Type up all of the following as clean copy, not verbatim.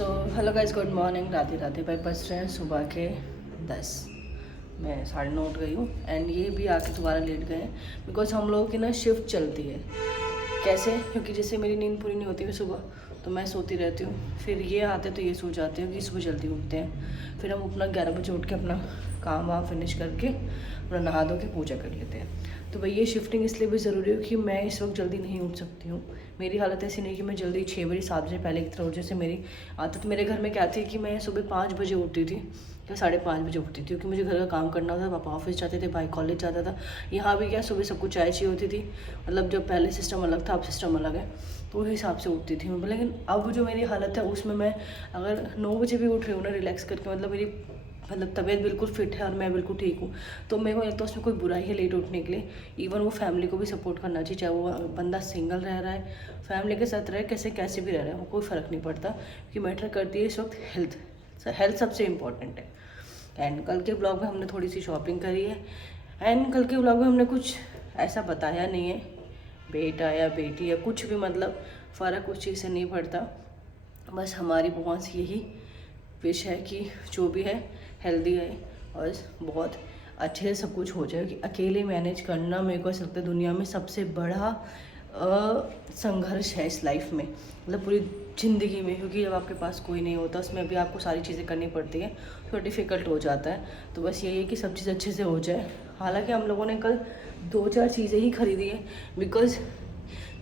So hello guys, good morning. Radhe Radhe भाई। बज रहे हैं सुबह के 10। मैं 9:30 उठ गई हूँ एंड ये भी आके दोबारा लेट गए हैं बिकॉज हम लोगों की ना शिफ्ट चलती है। कैसे? क्योंकि जैसे मेरी नींद पूरी नहीं होती है सुबह तो मैं सोती रहती हूँ, फिर ये आते तो ये सो जाते हैं कि सुबह जल्दी उठते हैं, फिर हम अपना 11 बजे उठ के अपना काम वाम फिनिश करके अपना नहा धो के पूजा कर लेते हैं। तो भाई ये शिफ्टिंग इसलिए भी ज़रूरी है कि मैं इस वक्त जल्दी नहीं उठ सकती हूँ। मेरी हालत ऐसी नहीं कि मैं जल्दी 6 बजे 7 बजे पहले की तरह उठ। जैसे मेरी आदत मेरे घर में क्या थी कि मैं सुबह 5 बजे उठती थी या 5:30 बजे उठती थी, क्योंकि मुझे घर का काम करना होता था। पापा ऑफिस जाते थे, भाई कॉलेज जाता था। यहाँ भी क्या सुबह सबको चाय चाहिए होती थी, मतलब जब पहले सिस्टम अलग था अब सिस्टम अलग है, तो उस हिसाब से उठती थी मैं। लेकिन अब जो मेरी हालत है उसमें मैं अगर 9 बजे भी उठ रही हूँ ना रिलैक्स करके, मतलब मेरी तबीयत बिल्कुल फिट है और मैं बिल्कुल ठीक हूँ, तो मेरे को लगता है उसमें कोई बुराई है लेट उठने के लिए। इवन वो फैमिली को भी सपोर्ट करना चाहिए, चाहे वो बंदा सिंगल रह रहा है, फैमिली के साथ रहे, कैसे भी रह रहा है, वो कोई फ़र्क नहीं पड़ता। कि मैटर करती है इस वक्त हेल्थ। हेल्थ सबसे इम्पॉर्टेंट है। एंड कल के ब्लॉग में हमने थोड़ी सी शॉपिंग करी है एंड कल के ब्लॉग में हमने कुछ ऐसा बताया नहीं है, बेटा या बेटी या कुछ भी, मतलब फ़र्क उस चीज़ से नहीं पड़ता। बस हमारी भगवान से यही विश है कि जो भी है हेल्दी है और बहुत अच्छे से सब कुछ हो जाए। कि अकेले मैनेज करना मेरे को ऐसा लगता है दुनिया में सबसे बड़ा संघर्ष है इस लाइफ में, मतलब पूरी ज़िंदगी में। क्योंकि जब आपके पास कोई नहीं होता उसमें भी आपको सारी चीज़ें करनी पड़ती हैं, तो डिफ़िकल्ट हो जाता है। तो बस यही है कि सब चीज़ अच्छे से हो जाए। हालांकि हम लोगों ने कल 2-4 चीज़ें ही खरीदी है बिकॉज़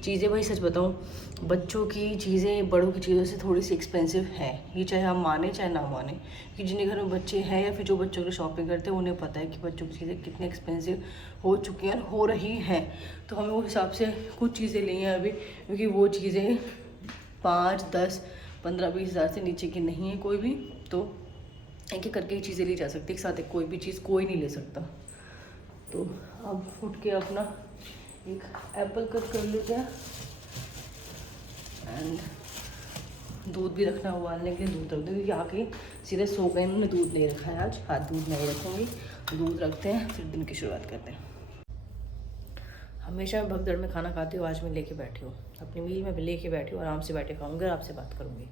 चीज़ें, भाई सच बताऊँ, बच्चों की चीज़ें बड़ों की चीज़ों से थोड़ी सी एक्सपेंसिव है, ये चाहे हम माने चाहे ना माने। कि जिनके घर में बच्चे हैं या फिर जो बच्चों के लिए शॉपिंग करते हैं उन्हें पता है कि बच्चों की चीज़ें कितनी एक्सपेंसिव हो चुकी हैं और हो रही हैं। तो हमें उस हिसाब से कुछ चीज़ें ली हैं अभी, क्योंकि वो चीज़ें 5, 10, 15, 20 हज़ार से नीचे की नहीं है कोई भी। तो एक एक करके ही चीज़ें ली जा सकती है, एक साथ एक कोई भी चीज़ कोई नहीं ले सकता। तो अब उठ के अपना एक एप्पल कट कर लेते हैं एंड दूध भी रखना उबालने के लिए, दूध रख दूँगी क्योंकि आके सीधे सो गए, इन्होंने दूध नहीं रखा है आज। हाथ दूध नहीं रखूँगी, दूध रखते हैं फिर दिन की शुरुआत करते हैं। हमेशा मैं भगदड़ में खाना खाती हूँ, आज मैं लेके बैठी हूँ अपनी मील में लेके बैठी हूँ, आराम से बैठे खाऊँगी और आपसे बात करूँगी।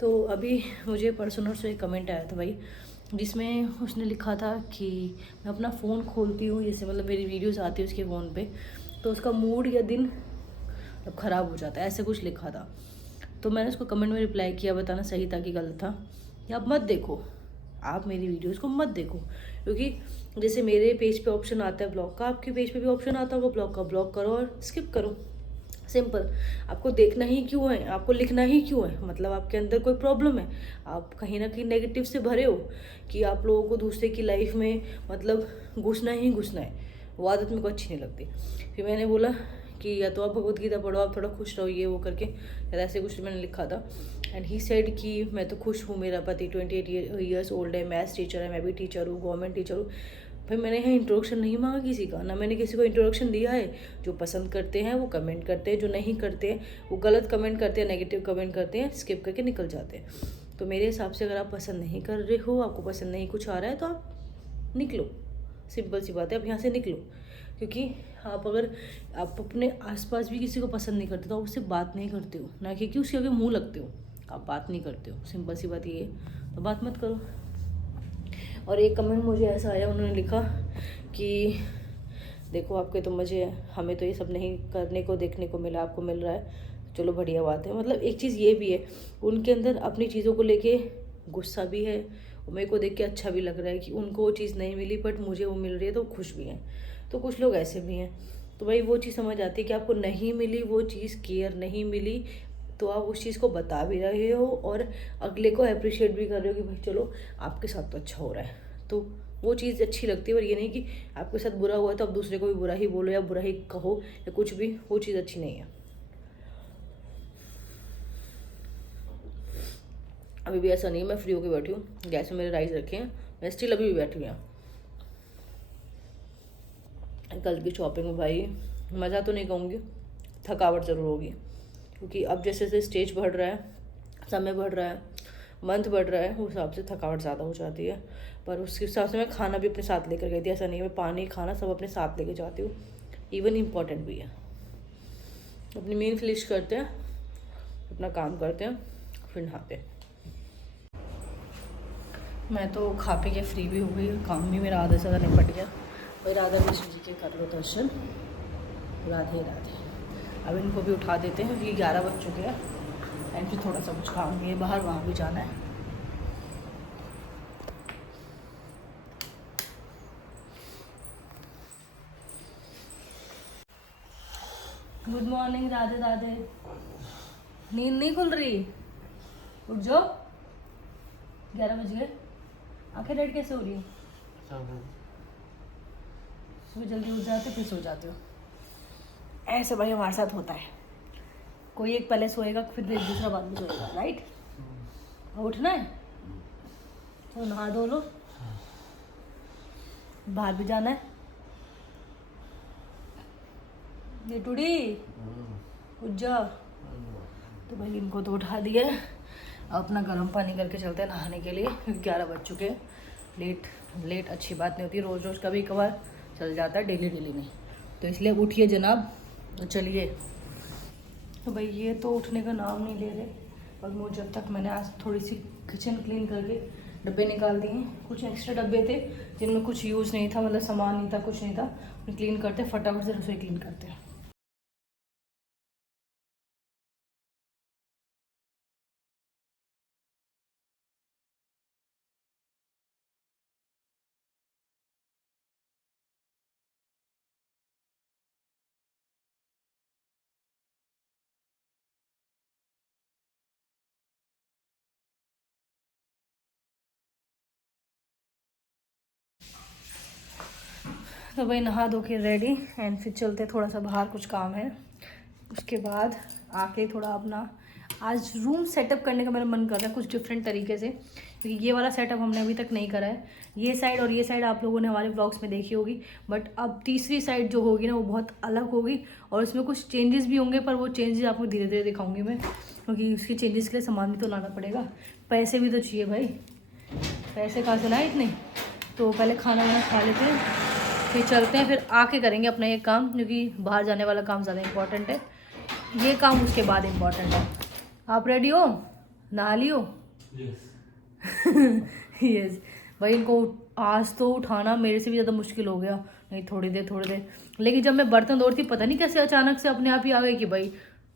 तो अभी मुझे पर्सनल से एक कमेंट आया था भाई, जिसमें उसने लिखा था कि मैं अपना फ़ोन खोलती हूँ, जैसे मतलब मेरी वीडियोस आती है उसके फ़ोन पे, तो उसका मूड या दिन अब ख़राब हो जाता है, ऐसे कुछ लिखा था। तो मैंने उसको कमेंट में रिप्लाई किया, बताना सही था कि गलत था। कि आप मत देखो, आप मेरी वीडियोस को मत देखो, क्योंकि जैसे मेरे पेज पे ऑप्शन आता है ब्लॉग का, आपके पेज पे भी ऑप्शन आता होगा ब्लॉग का, ब्लॉग करो और स्किप करो। सिंपल। आपको देखना ही क्यों है, आपको लिखना ही क्यों है, मतलब आपके अंदर कोई प्रॉब्लम है, आप कहीं ना कहीं नेगेटिव से भरे हो कि आप लोगों को दूसरे की लाइफ में मतलब घुसना ही घुसना है। वो आदत मेरे को अच्छी नहीं लगती। फिर मैंने बोला कि या तो आप भगवत गीता पढ़ो, आप थोड़ा खुश रहो, ये वो करके या ऐसे कुछ मैंने लिखा था। एंड ही सेड कि मैं तो खुश हूँ, मेरा पति 28 ईयर्स ओल्ड है, मैथ्स टीचर है, मैं भी टीचर हूँ, गवर्नमेंट टीचर हूँ। भाई मैंने यहाँ इंट्रोडक्शन नहीं मांगा किसी का, ना मैंने किसी को इंट्रोडक्शन दिया है। जो पसंद करते हैं वो कमेंट करते हैं, जो नहीं करते हैं वो गलत कमेंट करते हैं, नेगेटिव कमेंट करते हैं, स्किप करके निकल जाते हैं। तो मेरे हिसाब से अगर आप पसंद नहीं कर रहे हो, आपको पसंद नहीं कुछ आ रहा है, तो आप निकलो। सिंपल सी बात है, आप यहाँ से निकलो। क्योंकि आप अगर आप अपने आसपास भी किसी को पसंद नहीं करते तो आप उससे बात नहीं करते हो, ना कि उसके आगे मुँह लगते हो, आप बात नहीं करते हो। सिंपल सी बात ये है, तो बात मत करो। और एक कमेंट मुझे ऐसा आया, उन्होंने लिखा कि देखो आपके तो मज़े हैं, हमें तो ये सब नहीं करने को देखने को मिला, आपको मिल रहा है, चलो बढ़िया बात है। मतलब एक चीज़ ये भी है, उनके अंदर अपनी चीज़ों को लेके गुस्सा भी है, और मेरे को देख के अच्छा भी लग रहा है कि उनको वो चीज़ नहीं मिली बट मुझे वो मिल रही है, तो खुश भी हैं। तो कुछ लोग ऐसे भी हैं, तो भाई वो चीज़ समझ आती है कि आपको नहीं मिली वो चीज़, केयर नहीं मिली, तो आप उस चीज़ को बता भी रहे हो और अगले को अप्रिशिएट भी कर रहे हो कि भाई चलो आपके साथ तो अच्छा हो रहा है। तो वो चीज़ अच्छी लगती है। और ये नहीं कि आपके साथ बुरा हुआ तो आप दूसरे को भी बुरा ही बोलो या बुरा ही कहो या कुछ भी, वो चीज़ अच्छी नहीं है। अभी भी ऐसा नहीं, मैं फ्री होकर बैठी हूँ, गैस में मेरे राइस रखे हैं, मैं स्टिल अभी भी बैठी हुई हूँ। कल की शॉपिंग में भाई मज़ा तो नहीं कहूँगी, थकावट ज़रूर होगी, क्योंकि अब जैसे जैसे स्टेज बढ़ रहा है, समय बढ़ रहा है, मंथ बढ़ रहा है, उस हिसाब से थकावट ज़्यादा हो जाती है। पर उसके हिसाब से मैं खाना भी अपने साथ लेकर गई थी, ऐसा नहीं है, मैं पानी खाना सब अपने साथ लेके जाती हूँ, इवन इम्पॉर्टेंट भी है। अपनी मील फिनिश करते हैं, अपना काम करते हैं, फिर नहाते हैं। मैं तो खा पी के फ्री भी हो गई, काम भी मेरा आधा से ज़्यादा निपट गया। भाई राधा कृष्ण जी के कर लो दर्शन। राधे राधे। अब इनको भी उठा देते हैं क्योंकि 11 बज चुके हैं एंड फिर थोड़ा सा कुछ काम भी है बाहर, वहाँ भी जाना है। Good morning Radhe Radhe. नींद नहीं खुल रही? उठ जाओ, 11 बज गए। आंखें डेढ़ कैसे हो रही है? सुबह जल्दी उठ जाते फिर सो जाते हो। ऐसे भाई हमारे साथ होता है, कोई एक पहले सोएगा फिर एक दूसरा बाद में सोएगा, राइट? उठना है तो नहा धो लो, बाहर भी जाना है। ये टूडी उठ जा। तो भाई इनको तो उठा दिया, अपना गर्म पानी करके चलते हैं नहाने के लिए क्योंकि 11 बज चुके हैं। लेट अच्छी बात नहीं होती, रोज़ रोज़ कभी कभार चल जाता है, डेली नहीं। तो इसलिए उठिए जनाब, तो चलिए। तो भाई ये तो उठने का नाम नहीं ले रहे, और मुझे जब तक मैंने आज थोड़ी सी किचन क्लीन करके डब्बे निकाल दिए। कुछ एक्स्ट्रा डब्बे थे जिनमें कुछ यूज़ नहीं था, मतलब सामान नहीं था, कुछ नहीं था, क्लीन करते फटाफट से रसोई क्लीन करते हैं। तो भाई नहा धो के रेडी एंड फिर चलते, थोड़ा सा बाहर कुछ काम है। उसके बाद आके थोड़ा अपना आज रूम सेटअप करने का मेरा मन कर रहा है कुछ डिफरेंट तरीके से, क्योंकि ये वाला सेटअप हमने अभी तक नहीं करा है। ये साइड और ये साइड आप लोगों ने हमारे व्लॉग्स में देखी होगी, बट अब तीसरी साइड जो होगी ना वो बहुत अलग होगी और उसमें कुछ चेंजेस भी होंगे, पर वो चेंजेस आपको धीरे धीरे दिखाऊंगी मैं, क्योंकि उसके चेंजेस के लिए सामान भी तो लाना पड़ेगा, पैसे भी तो चाहिए भाई। पैसे कहाँ से लाए इतने? तो पहले खाना वाना खा लेते हैं, फिर चलते हैं, फिर आके करेंगे अपना ये काम, क्योंकि बाहर जाने वाला काम ज़्यादा इम्पोर्टेंट है, ये काम उसके बाद इम्पोर्टेंट है। आप रेडी हो? नहा लियो? यस भाई, इनको आज तो उठाना मेरे से भी ज़्यादा मुश्किल हो गया। नहीं थोड़ी देर, लेकिन जब मैं बर्तन धो रही थी पता नहीं कैसे अचानक से अपने आप ही आ गई कि भाई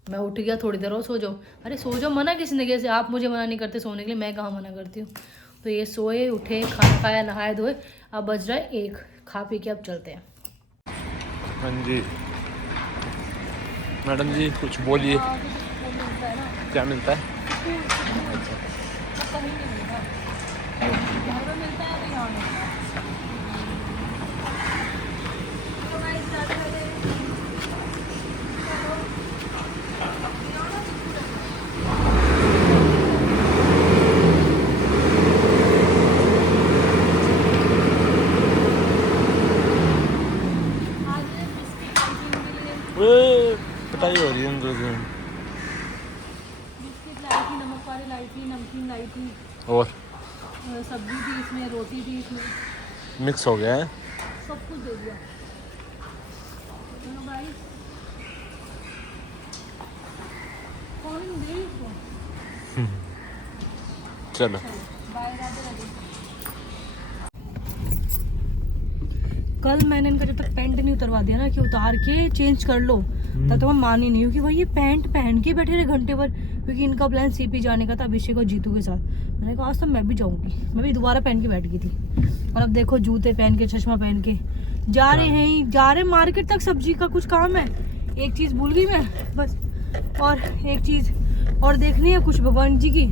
मैं उठ गया, थोड़ी देर और सो जाओ। अरे सो जाओ, मना किसने किया? आप मुझे मना नहीं करते सोने के लिए, मैं कहाँ मना करती हूँ। तो ये सोए उठे, खाना खाया, नहाए धोए, अब बज रहा है 1, खा पी के अब चलते हैं। हाँ जी मैडम जी कुछ बोलिए। क्या मिलता है? पिटाई हो रही है बिस्किट लाई थी, नमक वाली लाई थी, नमकीन लाई थी, और सब्जी थी इसमें, रोटी थी इसमें, मिक्स हो गया है, सब कुछ दे दिया। चलो भाई कौन दे इसको? चलो बाय, राधे राधे। कल मैंने इनका जब तक पैंट नहीं उतरवा दिया ना कि उतार के चेंज कर लो, तब तो मैं मानी नहीं हूँ कि भाई ये पैंट पहन के बैठे रहे घंटे भर, क्योंकि इनका प्लान सीपी जाने का था अभिषेक और जीतू के साथ। मैंने कहा आज तो मैं भी जाऊँगी, मैं भी दोबारा पहन के बैठ गई थी। और अब देखो जूते पहन के, चश्मा पहन के जा रहे हैं, जा रहे मार्केट तक, सब्जी का कुछ काम है। एक चीज़ भूल गई मैं बस, और एक चीज़ और देखनी है कुछ भगवान जी की,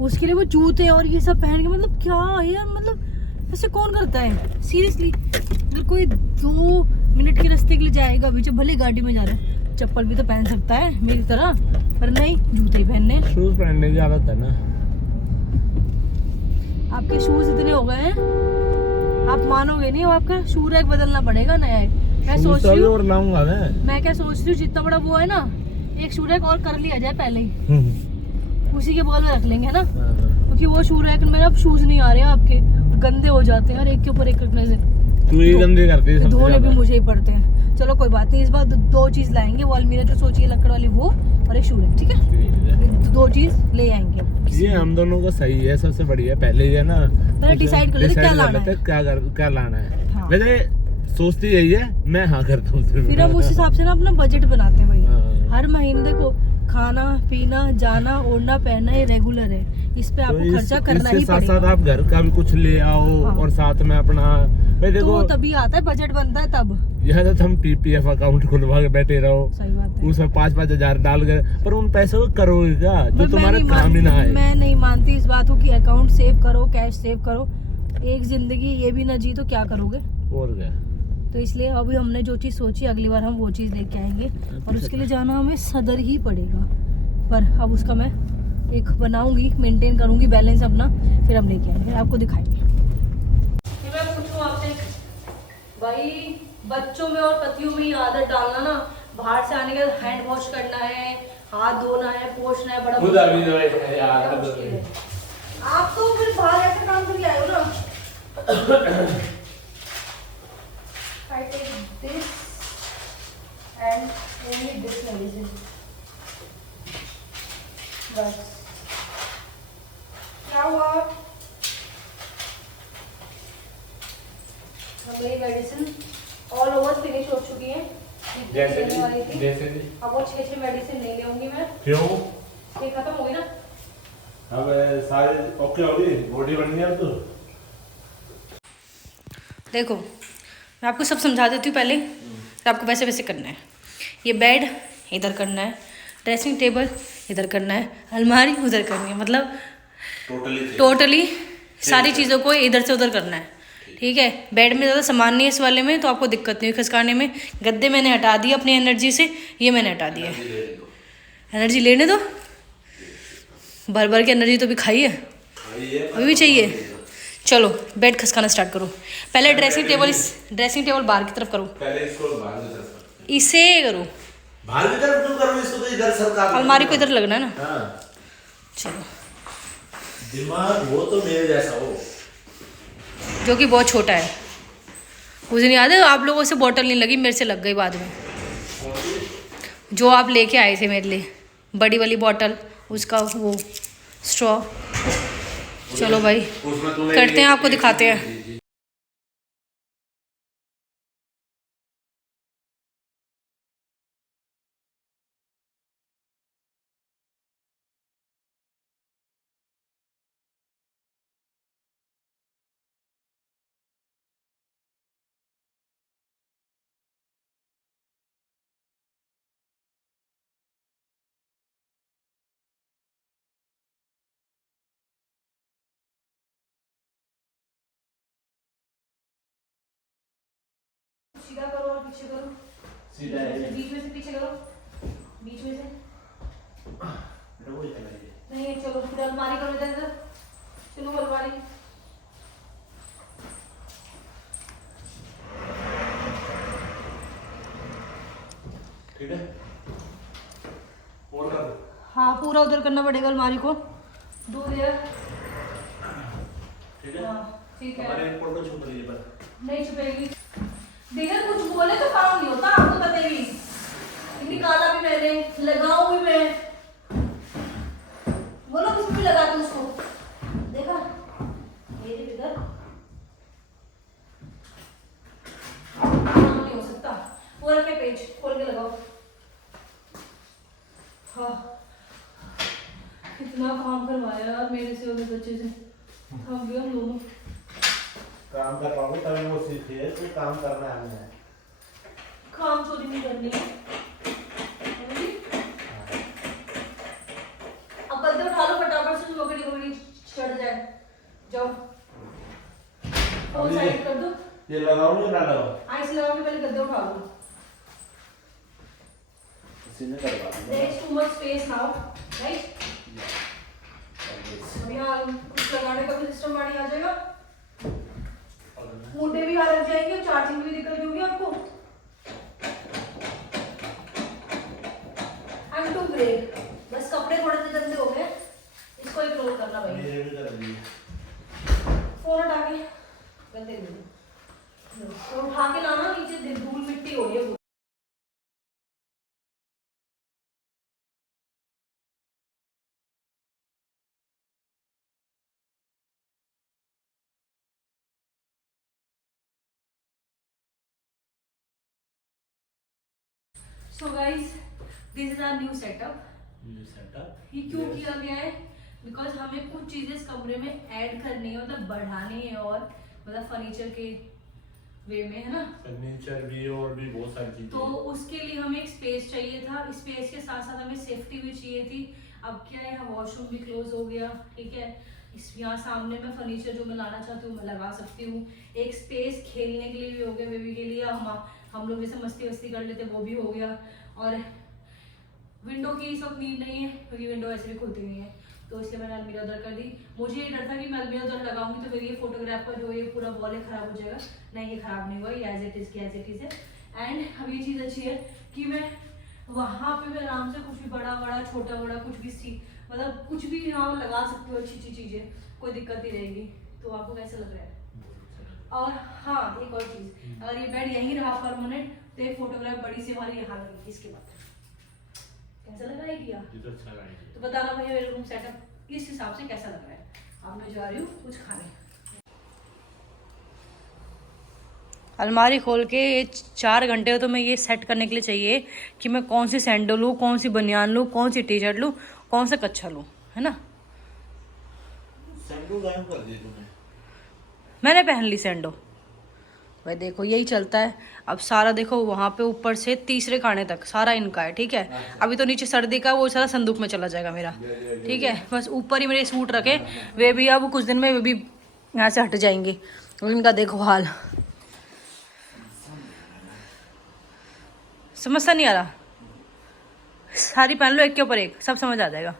उसके लिए वो जूते और ये सब पहन के, मतलब क्या यार, मतलब ऐसे कौन करता है सीरियसली? अगर कोई 2 मिनट के रास्ते के लिए जाएगा, बीच भले गाड़ी में जा रहा है, चप्पल भी तो पहन सकता है मेरी तरह, पर नहीं, जूते ही पहनने, शूज पहनने की आदत है ना। आपके शूज इतने हो गए हैं, आप मानोगे नहीं, आपका शू रैक बदलना पड़ेगा नया है। मैं सोच रही हूँ, मैं क्या सोच रही हूँ, जितना बड़ा वो है ना, एक शू रैक और कर लिया जाए पहले ही, उसी के बगल में रख लेंगे ना, क्योंकि वो शू रैक में अब शूज नहीं आ रहे हैं, आपके गंदे हो जाते हैं, और एक के ऊपर एक रखने से गंदे करते हैं, धोने भी मुझे ही पड़ते हैं। चलो कोई बात नहीं, इस बार 2 चीज लाएंगे, वो अलमीरा जो सोची है लकड़ वाली वो, और एक शू रैक, ठीक है? दो चीज ले आएंगे हम। ये हम दोनों को सही है, सबसे बढ़िया। पहले ही है ना, पहले डिसाइड कर लेते क्या लाना है। क्या लाना है। हाँ। वैसे सोचती यही है, मैं हाँ करता हूँ। फिर हम उस हिसाब से ना अपना बजट बनाते हैं भाई। हाँ। हर महीने देखो, खाना पीना जाना ओढ़ना पहनना ये रेगुलर है, इस पे आपको खर्चा करना ही साथ साथ पड़ेगा। आप घर का भी कुछ ले आओ। हाँ। और साथ में अपना भाई देखो, तो तभी आता है, बजट बनता है तब। यह तो हम पीपीएफ अकाउंट खुलवा के बैठे रहो, सही बात है। उसमें 5-5 हजार डाल कर, पर उन पैसों को करोगे क्या जो मैं तुम्हारे नहीं काम ही ना आए। मैं नहीं मानती इस बात को कि अकाउंट सेव करो, कैश सेव करो। एक जिंदगी ये भी ना जी तो क्या करोगे। और क्या। तो इसलिए अभी हमने जो चीज़ सोची, अगली बार हम वो चीज़ लेके आएंगे। और उसके लिए जाना हमें सदर ही पड़ेगा, पर अब उसका मैं एक बनाऊंगी, मेंटेन करूंगी बैलेंस अपना, फिर हम लेके आएंगे, आपको दिखाएंगे। मैं पूछूं आपसे भाई, बच्चों में और पतियों में ये आदत डालना ना, बाहर से आने के बाद हैंड वॉश करना है, हाथ धोना है, पोंछना है, बड़ा मुश्किल है। आप तो फिर बाहर ऐसे काम करके आए हो ना। I take this and only this medicine. बस क्या हुआ, मेरी मेडिसिन ऑल ओवर फिनिश हो चुकी है। जैसे वाली थी, जैसे अब वो 6 मेडिसिन नहीं लेंगी मैं। क्यों? ये खत्म हो गई ना, अब सारी ओके होगी, बॉडी बन गई अब तो। देखो मैं आपको सब समझा देती हूँ पहले, तो आपको वैसे वैसे करना है। ये बेड इधर करना है, ड्रेसिंग टेबल इधर करना है, अलमारी उधर करनी है, मतलब टोटली सारी चीज़ों को इधर से उधर करना है। ठीक है, बेड में ज़्यादा सामान नहीं है इस वाले में, तो आपको दिक्कत नहीं हुई खिसकाने में। गद्दे मैंने हटा दिए अपनी एनर्जी से, ये मैंने हटा दिया है। एनर्जी लेने दो, भर भर के एनर्जी तो भी खाई है, अभी भी चाहिए। चलो बेड खसकाना स्टार्ट करो। पहले ड्रेसिंग टेबल बाहर की तरफ करो, पहले इसको बाहर की तरफ इसे करो। बाहर की तरफ क्यों करूं? इसको तो इधर सरकार, अलमारी को इधर लगना है ना। हाँ। चलो, दिमाग वो तो मेरे जैसा हो, जो कि बहुत छोटा है। उस दिन याद है आप लोगों से बॉटल नहीं लगी, मेरे से लग गई बाद में, जो आप लेके आए थे मेरे लिए, बड़ी वाली बॉटल, उसका वो स्ट्रॉ। चलो भाई करते हैं, आपको दिखाते हैं। सीधा करो और पीछे करो, सीधा है, बीच में से पीछे करो, बीच में से नहीं है। चलो फिर अलमारी करो इधर, चलो अलमारी। ठीक है, और कर दो। हाँ पूरा उधर करना पड़ेगा अलमारी को, दूर है। ठीक है, हाँ ठीक है, हमारे फोटो छुप रही है पर नहीं छुपेगी। देखिए कुछ बोले तो काम नहीं होता, आपको पता भी। निकाला भी मैंने, लगाऊं भी मैं, बोलो किसमें भी लगा दूं उसको। देखा ये इधर काम नहीं हो सकता। पूरा के पेज खोल के लगाओ। हाँ कितना काम करवाया यार मेरे से और बच्चे से, थक गए हम दोनों। काम कर पाओगे तभी वो सीखी है कि काम करना है हमें। काम चोरी नहीं करनी है। अब गद्दे उठा लो फटाफट से, मकड़ी मकड़ी चढ़ जाए। जाओ फोन साइड कर दो। ये लगाओ या ना लगाओ? आइस लगाओ के पहले गद्दे उठा लो। सीने करवा दो। There is too much space now, right? अब यहाँ कुछ लगाने का भी सिस्टम गाड़ी आ जाएगा, मोटे भी यहाँ लग जाएंगे, चार्जिंग भी दिक्कत नहीं होगी आपको। I'm too great। बस कपड़े थोड़े से गंदे हो गए, इसको ही क्लोज करना भाई। मेरे भी कर दिए। फोन हटा के गंदे दे दो, तो उठा के लाना, नीचे धूल मिट्टी हो रही है। So guys this is our new setup. ये क्यों किया गया है? बिकॉज हमें कुछ चीजें इस कमरे में ऐड करनी है, मतलब बढ़ानी है, और मतलब फर्नीचर के वे में, है ना, फर्नीचर भी और भी बहुत सारी चीजें। तो उसके लिए हमें एक स्पेस चाहिए था। स्पेस के साथ साथ हमें सेफ्टी भी चाहिए थी। अब क्या है, यहाँ वॉशरूम भी क्लोज हो गया, ठीक है। इस यहाँ सामने में फर्नीचर जो मैं लाना चाहती हूँ मैं लगा सकती हूँ। एक स्पेस खेलने के लिए भी हो गया, बेबी के लिए, हम लोग जैसे मस्ती वस्ती कर लेते वो भी हो गया। और विंडो की इस वक्त नीड नहीं है क्योंकि विंडो ऐसे भी खुलती नहीं है, तो इसलिए मैंने अलमीरा उधर कर दी। मुझे ये डर था कि मैं अलमीरा उधर लगाऊंगी तो मेरी ये फोटोग्राफ का जो ये पूरा वॉल है खराब हो जाएगा। नहीं, ये खराब नहीं हुआ, ये एज इट इज की एज इट इज है। एंड अब ये चीज़ अच्छी है कि मैं वहाँ पे भी आराम से कुछ भी बड़ा बड़ा छोटा बड़ा कुछ भी मतलब कुछ भी यहाँ लगा सकती हूँ, अच्छी अच्छी चीज़ें, कोई दिक्कत नहीं रहेगी। तो आपको कैसा लग रहा है? और हाँ, एक और चीज़, अगर ये बेड यहीं रहा परमानेंट तो एक फोटोग्राफ बड़ी सी हमारी यहाँ लगेगी इसके बाद। कैसा लग रहा है किया? तो अच्छा लगा। तो बताना भैया मेरा रूम सेटअप इस हिसाब से कैसा लग रहा है। अब मैं जा रही हूँ कुछ खाने। अलमारी खोल के 4 घंटे तो मैं ये सेट करने के लिए चाहिए कि मैं कौन सी सैंडल लूँ, कौन सी बनियान लूँ, कौन सी टी शर्ट लूँ, कौन सा कच्छा लूँ, है ना। सैंडो गायब कर दी तूने। मैंने पहन ली सैंडो। भाई देखो यही चलता है। अब सारा देखो वहाँ पे ऊपर से तीसरे खाने तक सारा इनका है, ठीक है। अभी तो नीचे सर्दी का वो सारा संदूक में चला जाएगा मेरा, ठीक है। बस ऊपर ही मेरे सूट रखे, वे भी अब कुछ दिन में वे भी यहाँ से हट जाएंगे। इनका देखो हाल, समझता नहीं आ रहा। सारी पहन लो एक के ऊपर एक, सब समझ आ जाएगा।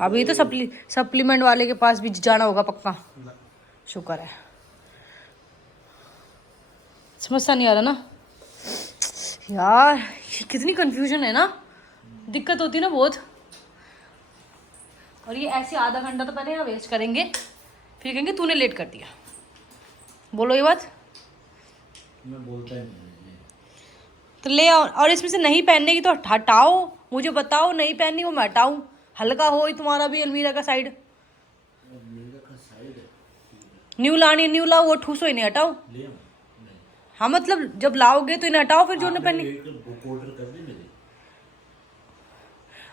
अभी तो सप्लीमेंट वाले के पास भी जाना होगा पक्का। शुक्र है, समझता नहीं आ रहा ना यार। कितनी कंफ्यूजन है ना, दिक्कत होती है ना बहुत। और ये ऐसे आधा घंटा तो पहले यहाँ वेस्ट करेंगे, फिर कहेंगे तूने लेट कर दिया। बोलो ये बात। मैं बोलता ही नहीं। तो ले आओ, और इसमें से नहीं पहनने की तो हटाओ, मुझे बताओ नहीं पहननी वो मैं हटाऊं। हल्का हो ही तुम्हारा भी अलमीरा का साइड। न्यू लानी न्यू लाओ, वो ठूसो ही नहीं, हटाओ। हाँ मतलब जब लाओगे तो इन्हें हटाओ, फिर जो ने पहनी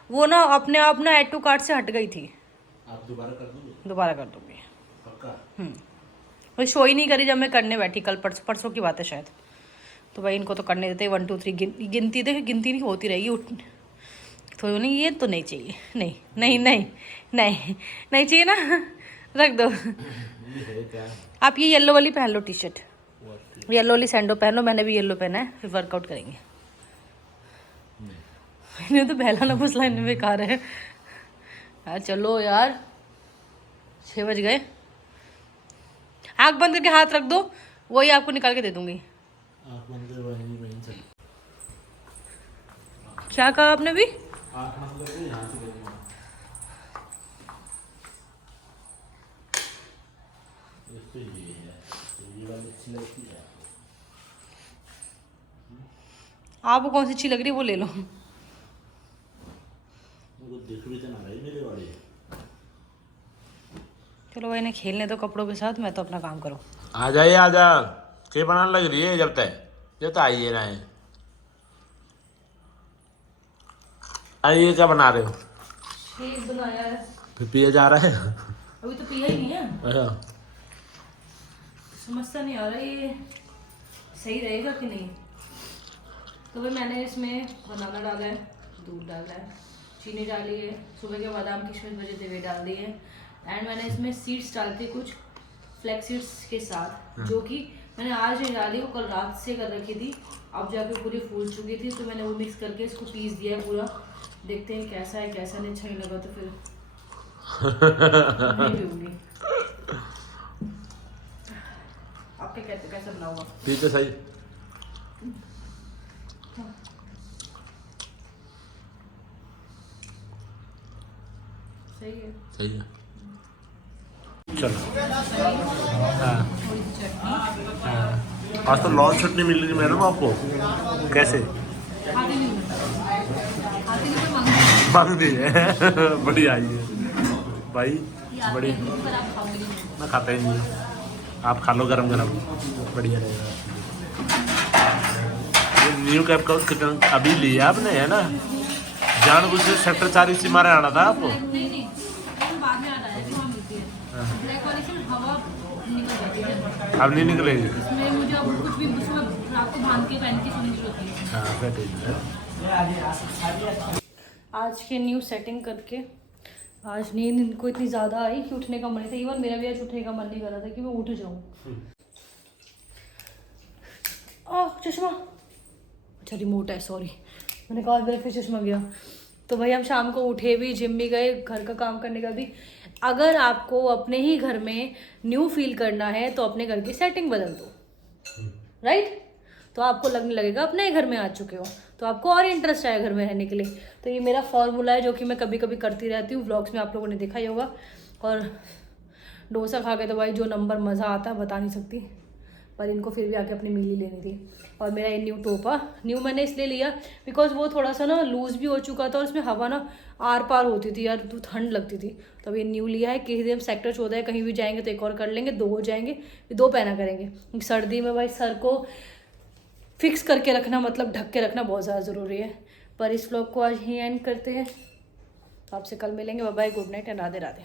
वो ना अपने आप ना ऐड टू कार्ट से हट गई थी। आप दोबारा कर दोगे? दोबारा कर दूंगी पक्का? वो शो ही नहीं करी जब मैं करने बैठी कल, परसों की बात है शायद। तो भाई इनको तो करने देते। 1 2 3 गिनती देखे, गिनती नहीं होती रहेगी। तो नहीं, ये तो नहीं चाहिए, नहीं नहीं नहीं नहीं नहीं चाहिए ना, रख दो। आप ये येलो वाली पहन लो टी शर्ट, येलो वाली सैंडो पहन लो। मैंने भी येलो पहना है, फिर वर्कआउट करेंगे। इन्हें तो बहलाना फुसला इन्हें बेकार है यार। चलो यार 6 बज गए। आँख बंद करके हाथ रख दो, वही आपको निकाल के दे दूंगी। क्या कहा आपने भी? आपको कौन सी अच्छी लग रही है वो ले लो। चलो भाई इन्हें खेलने दो कपड़ों के साथ, मैं तो अपना काम करूँ। आ जाइए, आ जा। क्या बनाने लग रही है जब तक आइए ना। आइए, क्या बना रहे हो? शेक बनाया है। फिर पिया जा रहा है? अभी तो पिया ही नहीं है। अच्छा, समझता नहीं आ रहा ये सही रहेगा कि नहीं। तो भाई मैंने इसमें बनाना डाला है, दूध डाला है, चीनी डाली है, सुबह के बादाम किशमिश बजे वे डाल दिए हैं। एंड मैंने इसमें सीड्स डाल दी कुछ फ्लैक्स सीड्स के साथ, जो कि मैंने आज नहीं डाली, वो कल रात से कर रखी थी। अब जाके पूरी फूल चुकी थी, तो मैंने वो मिक्स करके इसको पीस दिया है पूरा। देखते हैं कैसा है कैसा नहीं। अच्छा नहीं लगा तो फिर नहीं पीऊंगी। आपके कहते कैसा बना हुआ? पीते सही। सही है, सही है। चलो। हाँ थोड़ी सी चटनी। हाँ, आज तो लॉन्च चटनी मिल रही मैडम आपको। कैसे? आधी नहीं मिलता, आधी नहीं तो मांग दी है। बढ़िया आई है भाई, बड़ी। पर आप खाओगे नहीं। मैं खाता ही नहीं, आप खा लो गरम गरम, बढ़िया रहेगा। न्यू कैब का टिकट अभी लिया आपने, है ना? जानबूझ से सेक्टर 4 से मारे आना था आपको। नहीं बाद में आ रहा है, वहाँ मिलती है ब्लैक वाली से हवा निकल जाती है, अब नहीं निकलेगी। इसमें मुझे अब कुछ भी उसमें रात को बांध के पहन के सोने की जरूरत है। हाँ फिर ठीक है। आज के न्यू सेटिंग करके आज नींद इनको इतनी ज़्यादा आई कि उठने का मन नहीं था। इवन मेरा भी आज उठने का मन नहीं कर रहा था कि मैं उठ जाऊँ। चश्मा, अच्छा रिमोट है, सॉरी, मैंने कहा मेरा फिर चश्मा गया। तो भाई हम शाम को उठे भी, जिम भी गए, घर का काम करने का भी। अगर आपको अपने ही घर में न्यू फील करना है तो अपने घर की सेटिंग बदल दो, राइट? तो आपको लगने लगेगा अपने ही घर में आ चुके हो, तो आपको और इंटरेस्ट आएगा घर में रहने के लिए। तो ये मेरा फॉर्मूला है जो कि मैं कभी कभी करती रहती हूँ। व्लॉग्स में आप लोगों ने देखा ही होगा। और डोसा खा के तो भाई जो नंबर मज़ा आता है बता नहीं सकती, पर इनको फिर भी आके अपनी मील ही लेनी थी। और मेरा ये न्यू टोपा न्यू मैंने इसलिए लिया बिकॉज वो थोड़ा सा ना लूज़ भी हो चुका था और उसमें हवा ना आर पार होती थी यार, तो ठंड लगती थी। तो अब ये न्यू लिया है। किसी दिन सेक्टर 14 कहीं भी जाएंगे तो एक और कर लेंगे, 2 हो जाएंगे, 2 पहना करेंगे। सर्दी में भाई सर को फिक्स करके रखना, मतलब ढक के रखना बहुत ज़्यादा ज़रूरी है। पर इस व्लॉग को आज ही एंड करते हैं। आपसे कल मिलेंगे। Bye bye, good night and Radhe Radhe.